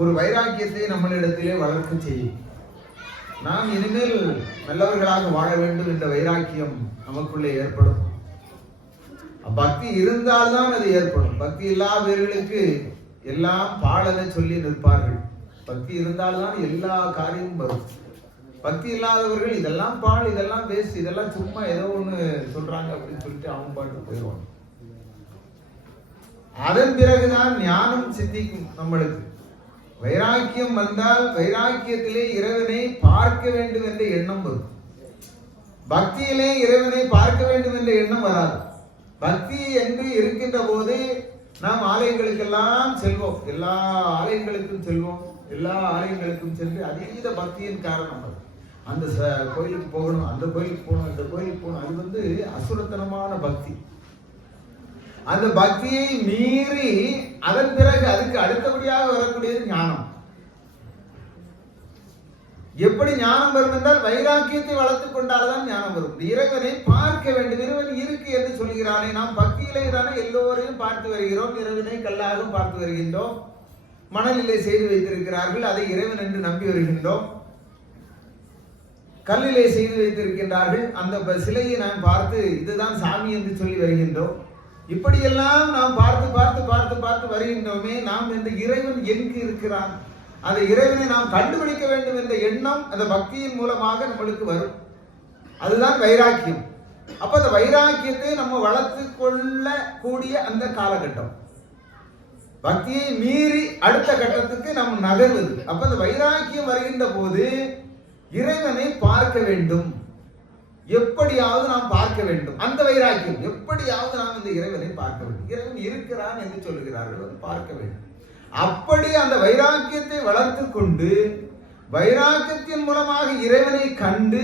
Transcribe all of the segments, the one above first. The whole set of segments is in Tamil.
ஒரு வைராக்கியத்தை நம்மளிடத்திலே வளர்க்க செய்யும். நாம் இனிமேல் நல்லவர்களாக வாழ வேண்டும் என்ற வைராக்கியம் நமக்குள்ளே ஏற்படும். பக்தி இருந்தால்தான் அது ஏற்படும். பக்தி இல்லாதவர்களுக்கு எல்லாம் பாழனை சொல்லி நிற்பார்கள். பக்தி இருந்தால்தான் எல்லா காரியமும் வரும். பக்தி இல்லாதவர்கள் இதெல்லாம் பால், இதெல்லாம் வேஸ்ட், இதெல்லாம் சும்மா ஏதோ ஒண்ணு சொல்றாங்க அப்படின்னு சொல்லிட்டு அவங்க பாட்டு போயிடுவாங்க. அதன் பிறகுதான் ஞானம் சித்திக்கும். நம்மளுக்கு வைராக்கியம் வந்தால் வைராக்கியத்திலே இறைவனை பார்க்க வேண்டும் என்ற எண்ணம் வரும். பக்தியிலே இறைவனை பார்க்க வேண்டும் என்ற எண்ணம் வராது. பக்தி என்று இருக்கின்ற போது நாம் ஆலயங்களுக்கெல்லாம் செல்வோம், எல்லா ஆலயங்களுக்கும் செல்வோம், எல்லா ஆலயங்களுக்கும் சென்று அதீத பக்தியின் காரணம் அது. அந்த கோயிலுக்கு போகணும், அந்த கோயிலுக்கு போகணும், இந்த கோயிலுக்கு போகணும், அது அசுரத்தனமான பக்தி. அந்த பக்தியை மீறி அதன் பிறகு அதுக்கு அடுத்தபடியாக வரக்கூடியது ஞானம். எப்படி ஞானம் வரும் என்றால் வைராக்கியத்தை வளர்த்துக் கொண்டால்தான் ஞானம் வரும். இறைவனை பார்க்க வேண்டும். இறைவன் இருக்கு என்று சொல்கிறானே, நாம் பக்தியிலே தானே எல்லோரையும் பார்த்து வருகிறோம். இறைவனை கல்லாக பார்த்து வருகின்றோம். மணலிலே செய்து வைத்திருக்கிறார்கள், அதை இறைவன் என்று நம்பி வருகின்றோம். கல்லிலே செய்து வைத்திருக்கின்றார்கள், அந்த சிலையை நாம் பார்த்து இதுதான் சாமி என்று சொல்லி வருகின்றோம். இப்படியெல்லாம் நாம் பார்த்து பார்த்து பார்த்து பார்த்து வருகின்றோமே, நாம் இந்த இறைவன் எங்கு இருக்கிறான், அந்த இறைவனை நாம் கண்டுபிடிக்க வேண்டும் என்ற எண்ணம் அந்த பக்தியின் மூலமாக நம்மளுக்கு வரும். அதுதான் வைராக்கியம். அப்ப அந்த வைராக்கியத்தை நம்ம வளர்த்து கொள்ள கூடிய அந்த காலகட்டம். பக்தியை மீறி அடுத்த கட்டத்துக்கு நாம் நகர்வது. அப்ப அந்த வைராக்கியம் வருகின்ற போது இறைவனை பார்க்க வேண்டும், எப்படியாவது நாம் பார்க்க வேண்டும். அந்த வைராக்கியம், எப்படியாவது நாம் இந்த இறைவனை பார்க்க வேண்டும். இறைவன் இருக்கிறான் என்று சொல்லுகிறார்கள், பார்க்க வேண்டும். அப்படி அந்த வைராக்கியத்தை வளர்த்து கொண்டு வைராக்கியத்தின் மூலமாக இறைவனை கண்டு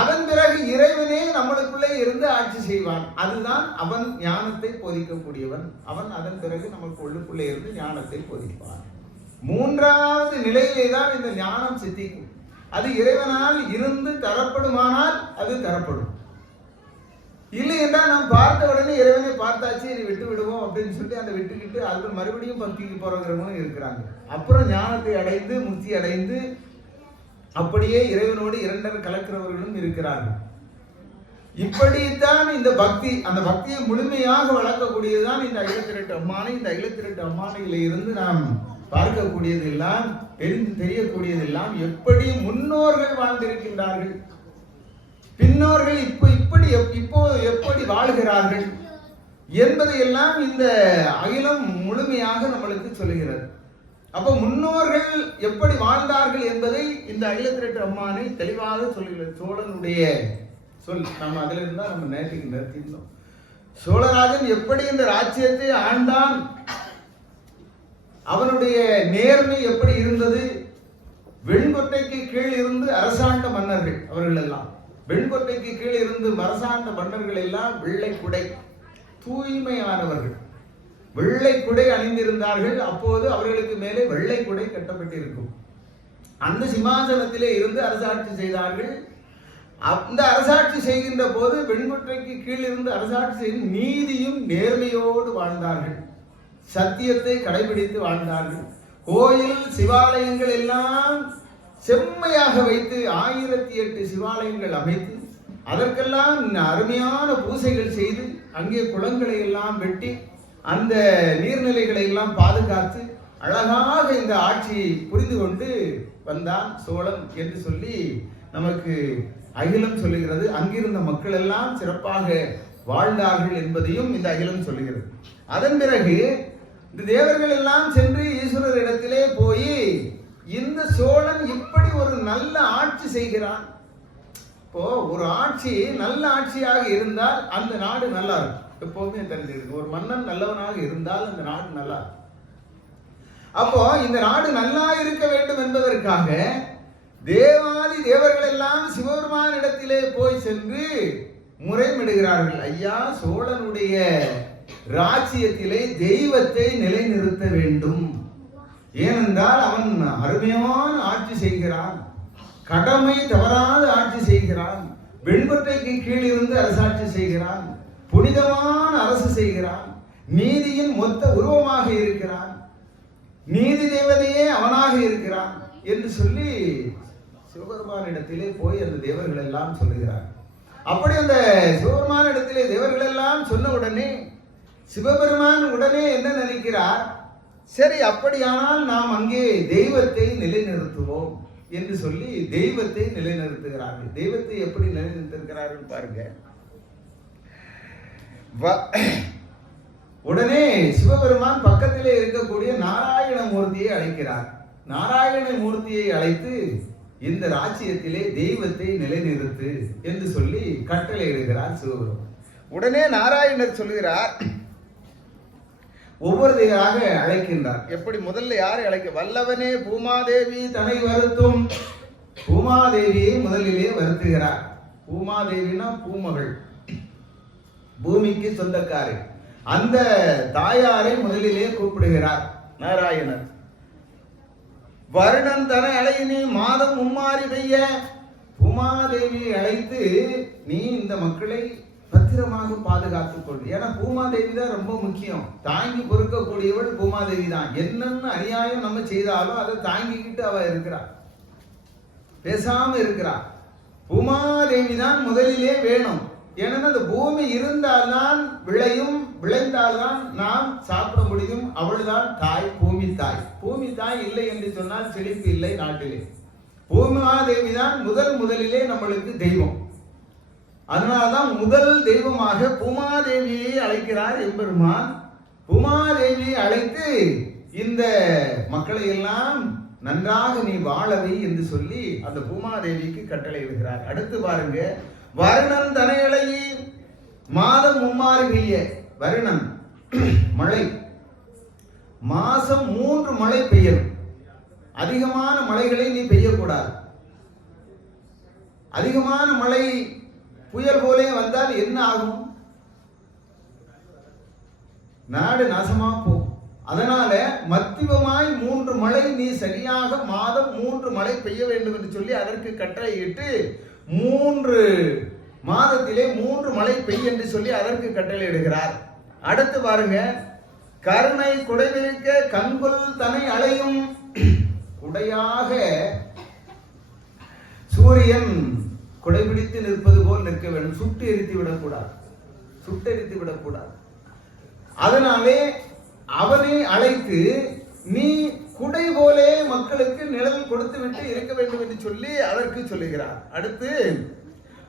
அதன் பிறகு இறைவனே நம்மளுக்குள்ளே இருந்து ஆட்சி செய்வான். அதுதான் அவன் ஞானத்தை போதிக்கக்கூடியவன். அவன் அதன் பிறகு நமக்கு உள்ளுக்குள்ளே இருந்து ஞானத்தை போதிப்பான். மூன்றாவது நிலையிலே தான் இந்த ஞானம் சித்திக்கும். அது இறைவனால் இருந்து தரப்படுமானால் அது தரப்படும். இல்லை என்றால் நாம் பார்த்த உடனே இறைவனை பார்த்தாச்சு, இனி விட்டு விடுவோம் அப்படின்னு சொல்லிட்டு அந்த விட்டுக்கிட்டு அது மறுபடியும் பக்திக்கு போறவங்களும் இருக்கிறாங்க. அப்புறம் ஞானத்தை அடைந்து முக்தி அடைந்து அப்படியே இறைவனோடு இரண்டரை கலக்கிறவர்களும் இருக்கிறார்கள். இப்படித்தான் இந்த பக்தி, அந்த பக்தியை முழுமையாக வளர்க்கக்கூடியதுதான் இந்த அகிலத்திரட்டு அம்மானை. இந்த அகிலத்திரட்டு அம்மானையில இருந்து நாம் பார்க்கக்கூடியது எல்லாம், தெரியக்கூடியது எல்லாம் எப்படி முன்னோர்கள் வாழ்ந்திருக்கின்றார்கள், பின்னோர்கள் இப்போ எப்படி வாழ்கிறார்கள் என்பதை எல்லாம் இந்த அகிலம் முழுமையாக நம்மளுக்கு சொல்லுகிறது. அப்ப முன்னோர்கள் எப்படி வாழ்ந்தார்கள் என்பதை இந்த அகிலத்திரட்டு அம்மானை தெளிவாக சொல்லுகிறது. சோழனுடைய சொல் நம்ம அதுல இருந்தா நம்ம நேற்றுக்கு நிறுத்தியிருந்தோம். சோழராஜன் எப்படி இந்த ராஜ்யத்தை ஆண்டான், அவனுடைய நேர்மை எப்படி இருந்தது. வெண்கொட்டைக்கு கீழ் இருந்து அரசாண்ட மன்னர்கள் அவர்கள் எல்லாம், வெண்கொட்டைக்கு கீழ் இருந்து அரசாண்ட மன்னர்கள் எல்லாம் வெள்ளை குடை, தூய்மையானவர்கள், வெள்ளை குடை அணிந்திருந்தார்கள். அப்போது அவர்களுக்கு மேலே வெள்ளை குடை கட்டப்பட்டிருக்கும். அந்த சிம்மாசனத்திலே இருந்து அரசாட்சி செய்தார்கள். அந்த அரசாட்சி செய்கின்ற போது வெண்கொட்டைக்கு கீழ் இருந்து அரசாட்சி செய்து நீதியும் நேர்மையோடு வாழ்ந்தார்கள், சத்தியத்தை கடைபிடித்து வாழ்ந்தார்கள். கோயில் சிவாலயங்கள் எல்லாம் செம்மையாக வைத்து 1008 சிவாலயங்கள் அமைத்து அதற்கெல்லாம் அருமையான பூசைகள் செய்து அங்கே குளங்களை எல்லாம் வெட்டி அந்த நீர்நிலைகளை எல்லாம் பாதுகாத்து அழகாக இந்த ஆட்சியை புரிந்து கொண்டு வந்தான் சோழன் என்று சொல்லி நமக்கு அகிலம் சொல்லுகிறது. அங்கிருந்த மக்கள் எல்லாம் சிறப்பாக வாழ்ந்தார்கள் என்பதையும் இந்த அகிலம் சொல்லுகிறது. அதன் பிறகு இந்த தேவர்கள் எல்லாம் சென்று ஈஸ்வரர் இடத்திலே போய் இந்த சோழன் இப்படி ஒரு நல்ல ஆட்சி செய்கிறான். இப்போ ஒரு ஆட்சி நல்ல ஆட்சியாக இருந்தால் அந்த நாடு நல்லா இருக்கும். எப்போதுமே தெரிஞ்சிருக்கு, ஒரு மன்னன் நல்லவனாக இருந்தால் அந்த நாடு நல்லா இருக்கும். அப்போ இந்த நாடு நல்லா இருக்க வேண்டும் என்பதற்காக தேவாதி தேவர்கள் எல்லாம் சிவபெருமான் இடத்திலே போய் சென்று முறையிடுகிறார்கள். ஐயா, சோழனுடைய ராஜ்யத்திலே தெய்வத்தை நிலைநிறுத்த வேண்டும். ஏனென்றால் அவன் அருமையான ஆட்சி செய்கிறான், கடமை தவறாத ஆட்சி செய்கிறான், வெண்கொட்டைக்கு கீழிருந்து அரசாட்சி செய்கிறான், புனிதமான அரசு செய்கிறான், நீதியின் மொத்த உருவமாக இருக்கிறான், நீதி தேவதையே அவனாக இருக்கிறான் என்று சொல்லி சிவபெருமானிடத்திலே போய் அந்த தேவர்கள் எல்லாம் சொல்லுகிறார். அப்படி அந்த சிவபெருமானிடத்திலே தேவர்கள் எல்லாம் சொன்ன உடனே சிவபெருமான் உடனே என்ன நினைக்கிறார், சரி அப்படியானால் நாம் அங்கே தெய்வத்தை நிலைநிறுத்துவோம் என்று சொல்லி தெய்வத்தை நிலைநிறுத்துகிறார்கள். தெய்வத்தை எப்படி நிலைநிறுத்துகிறார்கள் பாருங்க. உடனே சிவபெருமான் பக்கத்திலே இருக்கக்கூடிய நாராயணமூர்த்தியை அழைக்கிறார். நாராயணமூர்த்தியை அழைத்து இந்த ராஜ்யத்திலே தெய்வத்தை நிலைநிறுத்து என்று சொல்லி கட்டளையிடுகிறார் சிவபெருமான். உடனே நாராயணர் சொல்லுகிறார், ஒவ்வொரு தேவராக அழைக்கின்றார். எப்படி முதல்ல யாரை அழைக்க? வல்லவனே பூமாதேவி தன்னை வருத்தும். பூமாதேவியை முதலிலே வருத்துகிறார். பூமாதேவினா பூமகள், பூமிக்கு சொந்தக்காரி. அந்த தாயாரை முதலிலே கூப்பிடுகிறார் நாராயணர். வருணன் தன அழையினி மாதம் மும்மாறி பெய்ய. பூமாதேவியை அழைத்து நீ இந்த மக்களை பத்திரமாக பாதுகாத்துக் கொள். ஏன்னா பூமாதேவி தான் ரொம்ப முக்கியம். தாங்கி பொறுக்கக்கூடியவள் பூமாதேவி தான். என்னென்ன அநியாயம் நம்ம செய்தாலும் அதை தாங்கிக்கிட்டு அவ இருக்கிறார், பேசாம இருக்கிறார். பூமாதேவி தான் முதலிலே வேணும். ஏன்னா அந்த பூமி இருந்தால்தான் விளையும், விளைந்தால்தான் நாம் சாப்பிட முடியும். அவள்தான் தாய், பூமி தாய். பூமி தாய் இல்லை என்று சொன்னால் செழிப்பு இல்லை நாட்டிலே. பூமாதேவி தான் முதலிலே நம்மளுக்கு தெய்வம். அதனால்தான் முதல் தெய்வமாக பூமாதேவியை அழைக்கிறார் எம்பெருமான். பூமாதேவியை அழைத்து இந்த மக்களை எல்லாம் நன்றாக நீ வாழவை என்று சொல்லி அந்த பூமாதேவிக்கு கட்டளை இடுகிறார். அடுத்து பாருங்க, வருணன் தனையலை மாதம் மும்மாறி பெய்ய. வருணன் மழை மாசம் 3 மழை பெய்யணும். அதிகமான மழைகளை நீ பெய்யக்கூடாது. அதிகமான மழை புயல் போலே வந்தால் என்ன ஆகும்? நாடு நாசமா போகும். அதனால மத்தியமாய் 3 மழை நீ சரியாக மாதம் 3 மழை பெய்ய வேண்டும் என்று சொல்லி அதற்கு கட்டளையிட்டு 3 மாதத்திலே 3 மழை பெய்ய என்று சொல்லி அதற்கு கட்டளை இடுகிறார். அடுத்து பாருங்க, கருணை குடைவிருக்க கண்கொள் தனை அலையும். குடையாக சூரியன் குடைபிடித்து நிற்பது போல் நிற்க வேண்டும். சுட்டு எரித்து விடக்கூடாது, சுட்டெரித்து விடக்கூடாது. அதனாலே அவனை அழைத்து நீ குடை போலே மக்களுக்கு நிழல் கொடுத்து விட்டு இருக்க வேண்டும் என்று சொல்லி அதற்கு சொல்லுகிறார். அடுத்து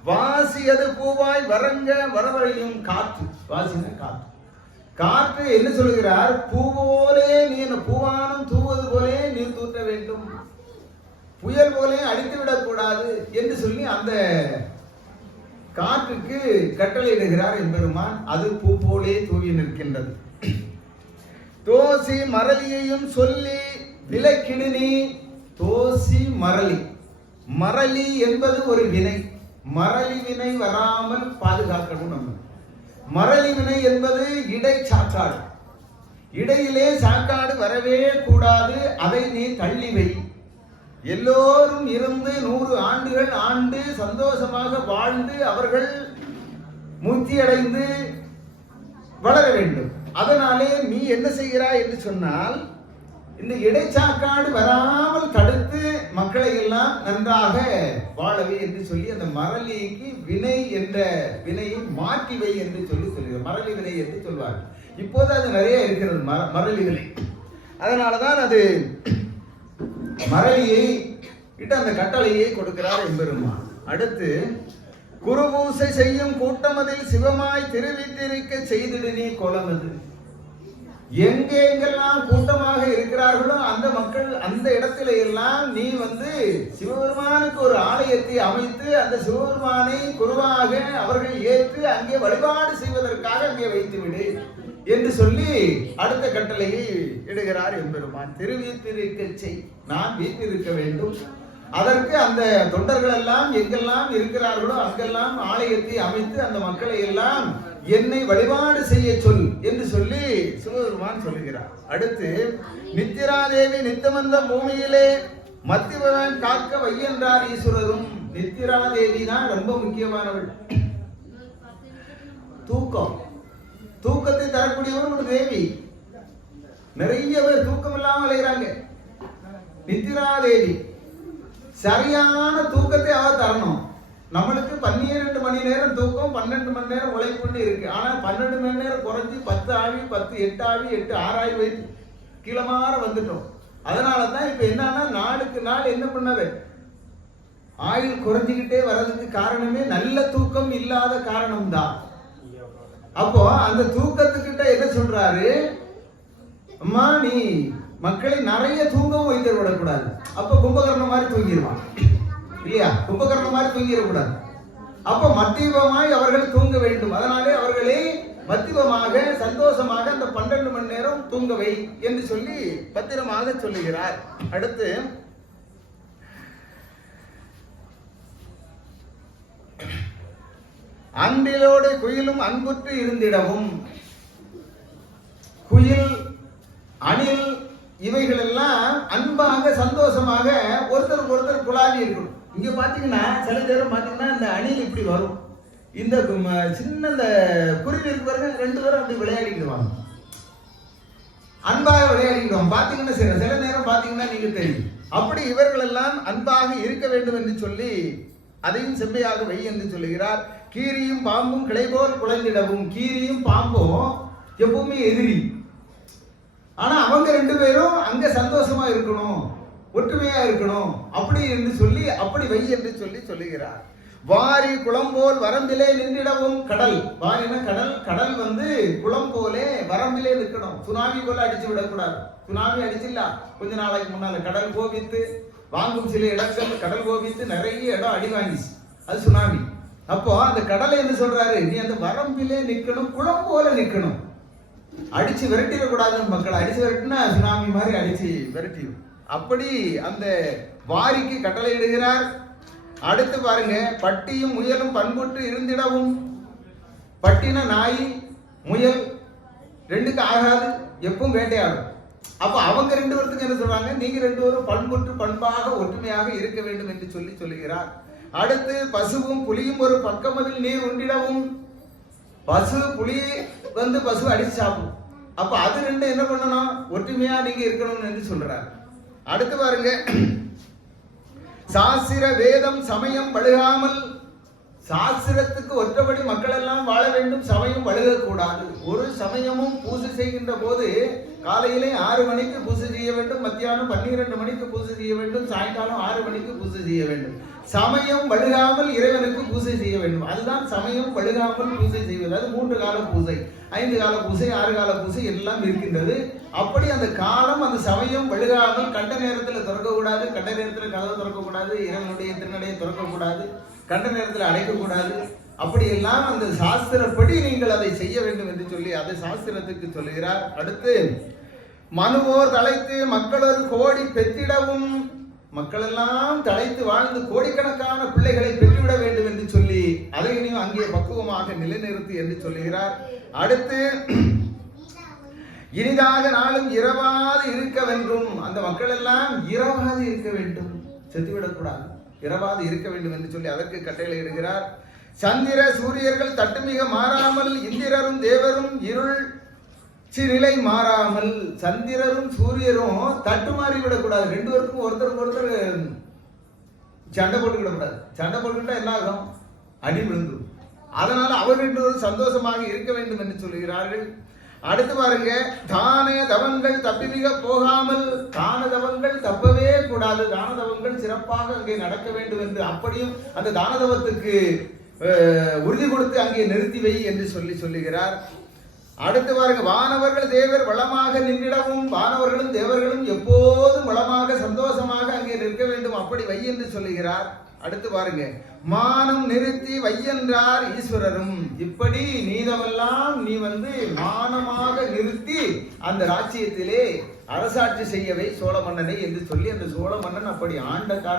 வாசியது பூவாய் வரங்க வரவழையும் காற்று. வாசின காற்று. காற்று என்ன சொல்லுகிறார்? பூவோலே நீ பூவானம் தூவது போலே நீ தூற்ற வேண்டும், புயல் போலே அடித்து விடக்கூடாது என்று சொல்லி அந்த காற்றுக்கு கட்டளையிடுகிறார் எம்பெருமான். அது பூ போலே தூவி நிற்கின்றது. தோசி மரளியையும் சொல்லி விலக்கிடு நீ. தோசி மரளி. மரளி என்பது ஒரு வினை. மரளி வினை வராமல் பாதுகாக்கணும் நம்ம. மரளி வினை என்பது இடை சாக்காடு. இடையிலே சாக்காடு வரவே கூடாது. அதை நீ தள்ளி வை. எல்லோரும் இருந்து 100 ஆண்டுகள் ஆண்டு சந்தோஷமாக வாழ்ந்து அவர்கள் முக்தி அடைந்து வளர வேண்டும். அதனாலே நீ என்ன செய்கிறாய் என்று சொன்னால் இந்த இடைச்சாக்காடு வராமல் தடுத்து மக்களை எல்லாம் நன்றாக வாழவே என்று சொல்லி அந்த மரளிக்கு வினை என்ற வினையை மாற்றி வை என்று சொல்லி சொல்லுகிறார். மரளி வினை என்று சொல்வார். இப்போது அது நிறைய இருக்கிறது மரளி வினை. அதனாலதான் அது மரளியை இட்டு அந்த கட்டளையை கொடுக்கிறார் எம்பெருமான். அடுத்து குருபூசை செய்யும் கூட்டமதில் சிவமாய் திருவித்திருக்க செய்திடு நீ கோலமது. எங்கெங்கெல்லாம் கூட்டமாக இருக்கிறார்களோ அந்த மக்கள் அந்த இடத்துல எல்லாம் நீ சிவபெருமானுக்கு ஒரு ஆலயத்தை அமைத்து அந்த சிவபெருமானை குருவாக அவர்கள் ஏற்று அங்கே வழிபாடு செய்வதற்காக அங்கே வைத்து விடு என்று சொல்லி அடுத்த கட்டளையை இடுகிறார் எம்பெருமான். திருவித்திருக்க செய். நான் வீட்டிருக்க வேண்டும். அதற்கு அந்த தொண்டர்கள் எல்லாம் எங்கெல்லாம் இருக்கிறார்களோ அங்கெல்லாம் ஆலயத்தை அமைத்து அந்த மக்களை எல்லாம் என்னை வழிபாடு செய்ய சொல் என்று சொல்லி சிவபெருமான் சொல்லுகிறார். அடுத்து நித்திராதேவி நித்தமந்த பூமியிலே மத்தியவன் காக்க வையென்றார் ஈஸ்வரரும். நித்திராதேவி தான் ரொம்ப முக்கியமானவள். தூக்கம், தூக்கத்தை தரக்கூடியவர் ஒரு தேவி. நிறைய பேர் தூக்கம் இல்லாமல் அலைகிறாங்க. நித்திராதேவி சரியான தூக்கத்தை அவ தரணும். நம்மளுக்கு 12 மணி நேரம் தூக்கம், 12 மணி நேரம் உழைப்புன்னு இருக்கு. ஆனா 12 மணி நேரம் குறைஞ்சி 10 ஆவி, 10 8 ஆவி, 8 6 ஆவி வயசு கிளமாற வந்துட்டோம். அதனாலதான் இப்ப என்னன்னா நாளுக்கு நாள் என்ன பண்ணது, ஆயுள் குறைஞ்சிக்கிட்டே வர்றதுக்கு காரணமே நல்ல தூக்கம் இல்லாத காரணம் தான். அப்போ அந்த தூக்கத்துக்கிட்ட என்ன சொல்றாரு, அம்மா நீ மக்களை நிறைய தூங்கவும் வைத்து விடக்கூடாது. அப்ப கும்பகர்ணம் மாதிரி தூங்கிடுவான் இல்லையா, கும்பகர்ணம் மாதிரி தூங்கிடக்கூடாது. அப்ப மத்தியமாய் அவர்கள் தூங்க வேண்டும். அதனாலே அவர்களே மத்தியமாக சந்தோஷமாக அந்த 12 மணி நேரம் தூங்கவை என்று சொல்லி பத்திரமாக சொல்லுகிறார். அடுத்து அன்றிலோடு குயிலும் அன்புற்று இருந்திடவும். குயில், அணில் இவைகள் எல்லாம் அன்பாக சந்தோஷமாக ஒருத்தருக்கு ஒருத்தர் குழாவி இருக்கணும். இங்க பாத்தீங்கன்னா சில நேரம் பாத்தீங்கன்னா இந்த அணில் இப்படி வரும், இந்த சின்ன இந்த குருவி இருக்கு பாருங்க, 2 பேரும் அப்படி விளையாடிக்கிடுவாங்க, அன்பாக விளையாடிக்கிடுவாங்க. பாத்தீங்கன்னா சில நேரம் பாத்தீங்கன்னா நீங்க தெரியும். அப்படி இவர்கள் எல்லாம் அன்பாக இருக்க வேண்டும் என்று சொல்லி அதையும் செம்மையாக வை என்று சொல்லுகிறார். கீரியும் பாம்பும் கிளை போல் குலைந்திடவும். கீரியும் பாம்பும் எப்பவுமே எதிரி, ஆனா அவங்க 2 பேரும் அங்க சந்தோஷமா இருக்கணும், ஒற்றுமையா இருக்கணும் அப்படி என்று சொல்லி அப்படி வை என்று சொல்லி சொல்லுகிறார். வாரி குளம் போல் வரம்பிலே நின்றிடவும். கடல், வாரின கடல், கடல் குளம் போலே வரம்பிலே நிற்கணும். சுனாமி போல அடிச்சு விடக்கூடாது. சுனாமி அடிச்சில்ல கொஞ்ச நாளைக்கு முன்னால, கடல் கோபித்து வாங்கும் சில இடங்கள் கடல் கோபித்து நிறைய இடம் அடி வாங்கிச்சு, அது சுனாமி. அப்போ அந்த கடலை என்ன சொல்றாரு, நீ அந்த வரம்பிலே நிற்கணும், குளம் போல நிற்கணும், அடிச்சு விரட்டிடக்கூடாது. மக்கள் அடிச்சு விரட்டினா சுனாமி மாதிரி அடிச்சு விரட்டிடும். அப்படி அந்த வாரிக்கு கட்டளை இடுகிறார். அடுத்து பாருங்க, பட்டியும் முயலும் பண்புற்று இருந்திடவும். பட்டின நாய், முயல் 2க்கு ஆகாது, எப்பவும் வேட்டையாடும். அப்ப அவங்க 2 பேருக்கு என்ன சொல்றாங்க, நீங்க 2 பேரும் பண்புற்று பண்பாக ஒற்றுமையாக இருக்க வேண்டும் என்று சொல்லி சொல்லுகிறார். அடுத்து பசுவும் புலியும் ஒரு பக்கமதில் நீர் உண்டிடவும். பசு புலி பசு அடிச்சு சாப்பிடும். அப்ப அது 2 என்ன பண்ணணும், ஒற்றுமையா நீங்க இருக்கணும் என்று சொல்றார். அடுத்து பாருங்க, சாஸ்திர வேதம் சமயம் வழுகாமல். சாஸ்திரத்துக்கு ஒற்றபடி மக்கள் எல்லாம் வாழ வேண்டும், சமயம் வழுகக்கூடாது. ஒரு சமயமும் பூஜை செய்கின்ற போது காலையிலே 6 மணிக்கு பூஜை செய்ய வேண்டும், மத்தியானம் 12 மணிக்கு பூஜை செய்ய வேண்டும், சாயங்காலம் 6 மணிக்கு பூஜை செய்ய வேண்டும். சமயம் வழுகாமல் இறைவனுக்கு பூஜை செய்ய வேண்டும். அதுதான் சமயம் வழுகாமல் பூஜை செய்வது. அது 3 கால பூஜை, 5 கால பூஜை, 6 கால பூஜை எல்லாம் இருக்கின்றது. அப்படி அந்த காலம் அந்த சமயம் வழுகாமல், கண்ட நேரத்தில் திறக்கக்கூடாது, கண்ட நேரத்தில் கதவு திறக்கக்கூடாது, இறைவனுடைய திருநடையை திறக்கக்கூடாது, கண்ட நேரத்தில் அடைக்கக்கூடாது. அப்படி எல்லாம் அந்த சாஸ்திரப்படி நீங்கள் அதை செய்ய வேண்டும் என்று சொல்லி அதை சாஸ்திரத்துக்கு சொல்லுகிறார். அடுத்து மனுவோர் தலைத்து மக்களொரு கோடி பெற்றிடவும். மக்கள் எல்லாம் தலைத்து வாழ்ந்து கோடிக்கணக்கான பிள்ளைகளை பெற்றுவிட வேண்டும் என்று சொல்லி அதையும் அங்கே பக்குவமாக நிலைநிறுத்தி என்று சொல்லுகிறார். அடுத்து இனிதாக நாளும் இரவாது இருக்க வேண்டும். அந்த மக்கள் எல்லாம் இரவாது இருக்க வேண்டும், செத்துவிடக்கூடாது, இரவாது இருக்க வேண்டும் என்று சொல்லி அதற்கு கட்டளை இடுகிறார். சந்திர சூரியர்கள் தட்டுமிக மாறாமல், இந்திரரும் தேவரும் இருள் நிலை மாறாமல். சந்திரரும் சூரியரும் தட்டுமாறி விடக்கூடாது, 2 பேருக்கும் ஒருத்தருக்கு ஒருத்தர் சண்டை போட்டுக்கிடக்கூடாது. சண்டை போட்டுக்கிட்டா என்ன ஆகும், அடி விழுந்துடும். அதனால அவர் 2 பேரும் சந்தோஷமாக இருக்க வேண்டும் என்று சொல்லுகிறார்கள். அடுத்து பாருங்க, தான தவங்கள் தப்பிமிக போகாமல். தான தவங்கள் தப்பவே கூடாது, தான தவங்கள் சிறப்பாக அங்கே நடக்க வேண்டும் என்று அப்படியும் அந்த தான தவத்துக்கு உறுதி கொடுத்து அங்கே நிறுத்தி வை என்று சொல்லி சொல்லுகிறார். அடுத்து பாருங்க, வானவர்கள் தேவர் வளமாக நின்றிடவும். வானவர்களும் தேவர்களும் எப்போதும் வளமாக சந்தோஷமாக அங்கே நிற்க வேண்டும், அப்படி வை என்று சொல்லுகிறார். அடுத்து பாருங்க, மானம் நிறுத்தி வையென்றார் ஈஸ்வரரும். இப்படி நீதமெல்லாம் நீ மானமாக நிறுத்தி அந்த ராஜ்யத்திலே அரசாட்சி செய்யவை சோழ மன்னனை என்று சொல்லி அந்த சோழ மன்னன் அப்படி ஆண்ட